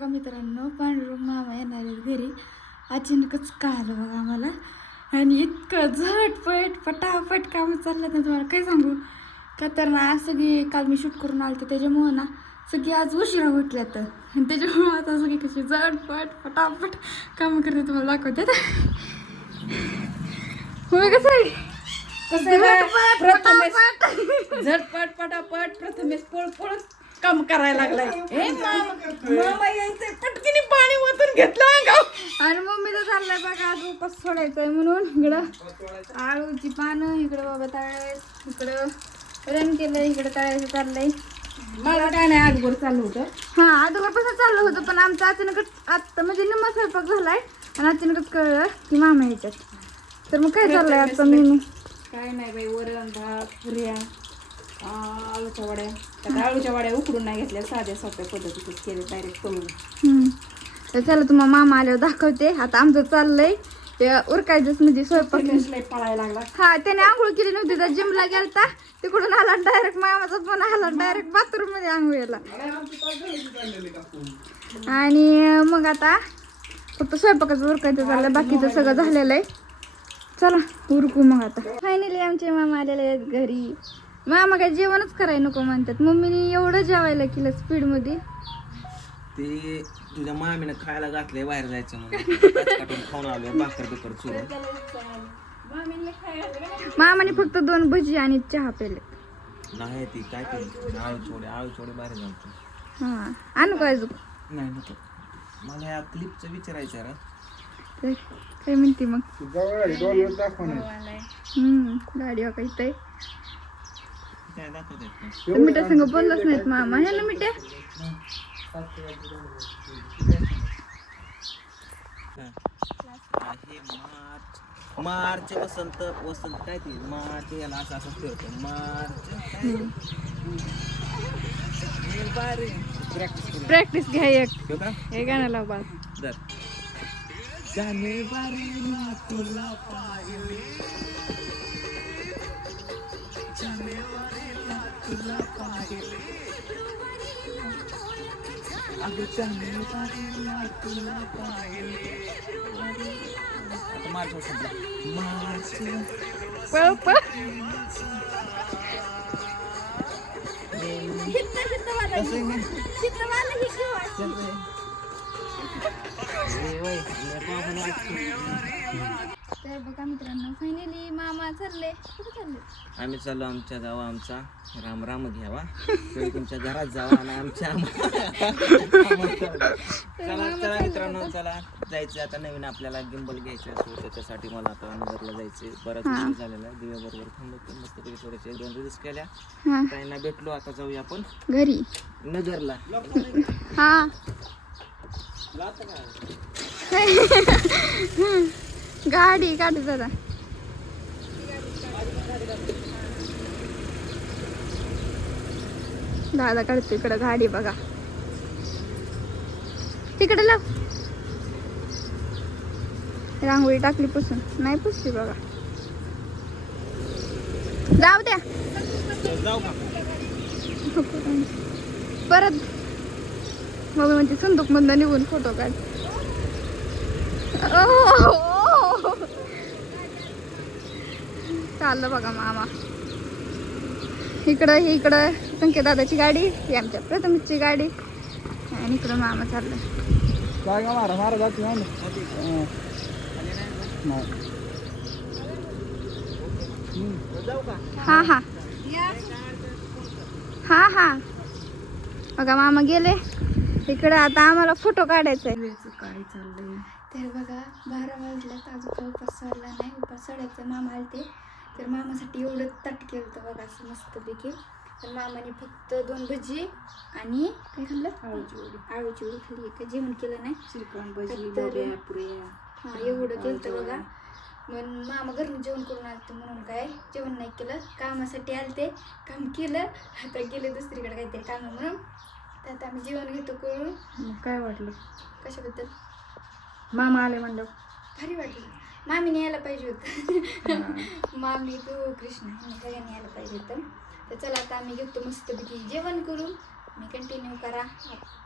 बघा मित्रांनो पांडुरंग मामा येणार आहेत घरी. अचानकच कळालं बघा आम्हाला. आणि इतकं झटपट पटापट काम चाललं ना तुम्हाला. काय सांगू? का तर ना सगळी काल मी शूट करून आलते त्याच्यामुळं ना सगळी आज उशिरा उठल्या तर आणि त्याच्यामुळं आता सगळी कशी झटपट पटापट काम करते तुम्हाला दाखवते होय कसं आहे झटपट, पटापट. प्रथमेश पळ पळ काम करायला लागलाय. मामा मामा यायचंय पटकीने पाणी ओतून घेतलं अंगावर. आणि मम्मीचं चाललंय बघा आज उपास सोडायचंय म्हणून इकडं. आळूची पानं इकडं बाबा तळायस इकडं रन केलंय इकडं तळायचं चाललंय. मला काय नाही आजवर चालू होतं. हा अगोदरपासून चाललं होतं पण आमचं अचानकच आता म्हणजे निम्मा स्वयंपाक झालाय. आणि अचानकच कळलं की मामा यायच्यात तर मग काय चाललंय आता मेनू काय नाही बाई वरण भात पुऱ्या आळूच्या वड्या. त्यात आळूच्या वड्या उकडून नाही घेतल्या साध्या सोप्या पद्धतीतच केले डायरेक्ट हम्म. तर चला तुम्हाला मामा आल्यावर दाखवते. आता आमचं चाललंय. ते उरकायचंच म्हणजे स्वयंपाक. पळायला लागला. हा त्याने आंघोळ केली नव्हती तर जिमला गेलता. तिकडून आला डायरेक्ट मामाचा फोन आला डायरेक्ट बाथरूममध्ये आंघोळीला आणि मग आता फक्त स्वयंपाकाचं उरकायचं चाललं बाकीचं सगळं झालेलं आहे. चला उरकू मग आता. फायनली आमचे मामा आलेले आहेत घरी. मामा काय जेवणच करायला नको म्हणतात. मम्मीने एवढं जेवायला केलं स्पीडमध्ये ते तुझ्या मामीनं खायला घातलंय बाहेर जायचं म्हणून. काटून खाऊन आलोय भाकर बिकर चुरून. मामाने फक्त दोन भजी आणि चहा पेले नाही ती काय ते आळू छोडे आळू छोडे बाहेर जायचं. हां आणू काय अजून? नाही नको. मला या क्लिपचं विचारायचं आहे रे. तर काय म्हणते मग? हम्म गाडी हो का इथं? काय दाखवत आहेत का? तर मिठ्या संग बोललंच नाहीत मामा. हे ना मिठ्या आहे. मार्च. मार्च वसंत वसंत काय ते? मार्च याला असं असं ठेवतं मार्च प्रॅक्टिस घ्या एक. हे गाणं लाव दर जानेवारीला तुला पाहिले जानेवारीला तुला पाहिले. अगं जानेवारीला तुला पाहिले. आता मार्च वसंत मार्च तर बघा मित्रांनो. फायनली मामा चालले. कुठे चालले? आम्ही चाललो आमच्या गावा आमचा. राम राम घ्यावा. तुम्ही तुमच्या घरात जावा आणि आमच्या चला चला मित्रांनो चला. जायचं आता नवीन आपल्याला गिंबल घ्यायचं असो त्याच्यासाठी मला आता नगरला जायचं बराच उशीर झालेला आहे. दिव्या बरोबर थांबतो मस्त तरी थोडेसे दोन रील्स केल्या. हा. ताईंना भेटलो आता जाऊया आपण. घरी. नगरला. हा. गाडी काढू जरा. दादा काढतो इकडं गाडी बघा. तिकडे लाव. रांगोळी टाकली पुसून. नाही पुसली बघा. जाऊ द्या. परत. मग म्हणजे संदूक मधनं निघून फोटो काढ. चाललं बघा मामा. इकडं ही इकडं संकेत दादाची गाडी ही आमच्या प्रथमची गाडी. आणि इकडं मामा चाललं. हा. हा हा. हा बघा मामा गेले. इकडे आता आम्हाला फोटो काढायचा आहे काय चाललंय? तर बघा बारा वाजल्यात अजून काही उपास सोडला नाही. उपास सोडायचं मामा आलते. तर मामासाठी एवढं तट केलं होतं बघा असं मस्तपैकी. तर मामाने फक्त दोन भजी आणि काय खाल्लं? आळूची वडी. आळूची उडी खाल्ली. काही जेवण केलं नाही. श्रीखंड भजी पुऱ्या हा एवढं केलं होतं बघा. मग मामा घरून जेवण करून आलते म्हणून काय जेवण नाही केलं. कामासाठी आलते. काम केलं. आता गेले दुसरीकडे काहीतरी काम म्हणून. तर आता आम्ही जेवण घेतो करून. काय वाटलं? कशाबद्दल? मामा आले म्हणलं. भारी वाटलं. मामीने यायला पाहिजे होतं. मामी तू कृष्णा यांनी सगळ्यांनी यायला पाहिजे होतं. तर चला आता आम्ही घेतो मस्तपैकी जेवण करून. मी कंटिन्यू करा.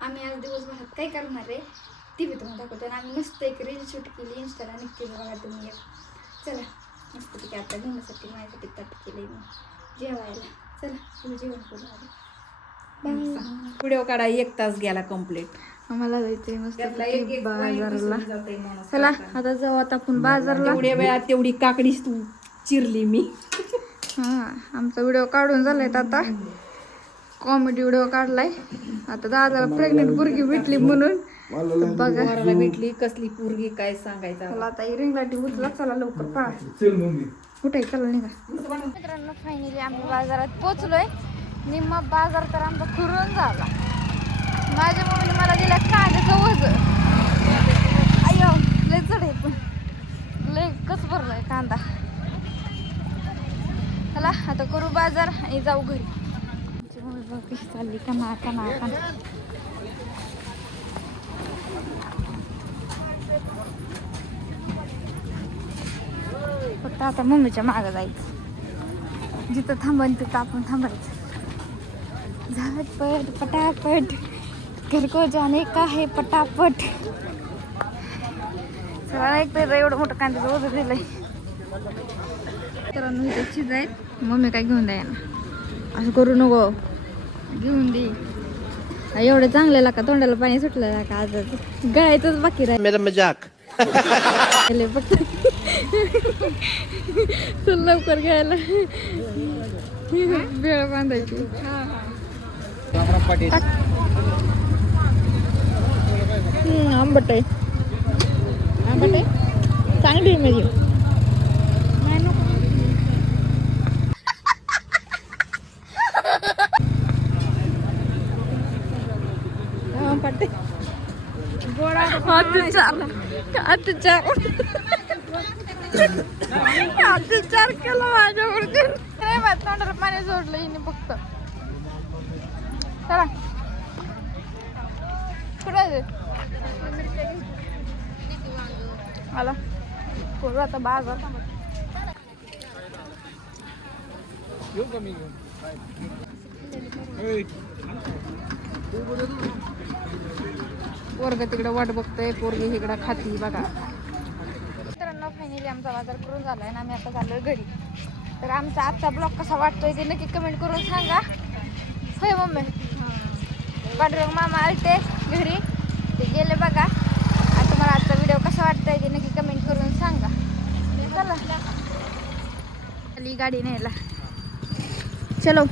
आम्ही आज दिवसभरात काय करणार आहे ती बी तुम्हाला दाखवते. आणि आम्ही मस्त एक रील शूट केली इंस्टाला निघते बघा तुम्ही. एक चला मस्त पैकी आता घेण्यासाठी माझ्यासाठी ताट केले मी. जेवायला. चला तुम्ही जेवण करू व्हिडिओ काढा एक तास गेला कंप्लीट आम्हाला जायचंय मस्त बाजारला. चला आता जाऊ आता आपण बाजारला. तेवढ्या वेळात तेवढी काकडीच तू चिरली मी. हा आमचा व्हिडिओ काढून झालाय आता. कॉमेडी व्हिडिओ काढलाय. आता दादाला प्रेग्नेंट पोरगी भेटली म्हणून. बघा. पोराला भेटली कसली पोरगी काय सांगायचं चला आता. रिंग लाटी उचला चला लवकर पळा कुठे चला निघा. मित्रांनो फायनली आम्ही बाजारात पोचलोय निम्मा बाजार तर आमचा फिरून झाला. माझ्या मम्मीने मला दिला कांद्याचं वज अयो लय आहे पण. लय भरलाय कांदा. चला आता करू बाजार आणि जाऊ घरी. आमची मम्मी चालली कना कना कना फक्त आता मम्मीच्या मागं जायचं. जिथं थांबन तिथं आपण थांबायचं. झाडपट पटापट. घर को का हे पटापट? एक एवढं मोठं कांद्याचं ओझं दिलंय तर मम्मी काय घेऊन द्या ना असं करू नको. घेऊन दे. एवढं चांगलं का? तोंडाला पाणी सुटलं का? आजच गळायचंच बाकी राहील. मेरा मजाक. गेले फक्त. चल लवकर घ्यायला. वेळ बांधायची. आंबट आहे. चांगली आहे म्हणजे आंबट आहे. अत्याचार अत्याचार अत्याचार केला माझ्यावरती नाही माहीत तोंडाला पाणी सोडलं हिने फक्त चला कुठं आहे ते? आला करू आता बाजार. पोरग तिकडे वाट बघतोय पोरगी इकडे खाती बघा. मित्रांनो फायनली आमचा बाजार करून झालाय ना आम्ही आता झालोय घरी. तर आमचा आजचा ब्लॉग कसा वाटतोय ते नक्की कमेंट करून सांगा. होय मम्मी? पांडुरंग मामा आलते घरी. ते गेले बघा. तुम्हाला आजचा व्हिडिओ कसा वाटतंय ते नक्की कमेंट करून सांगा चला आली गाडी न्यायला चलो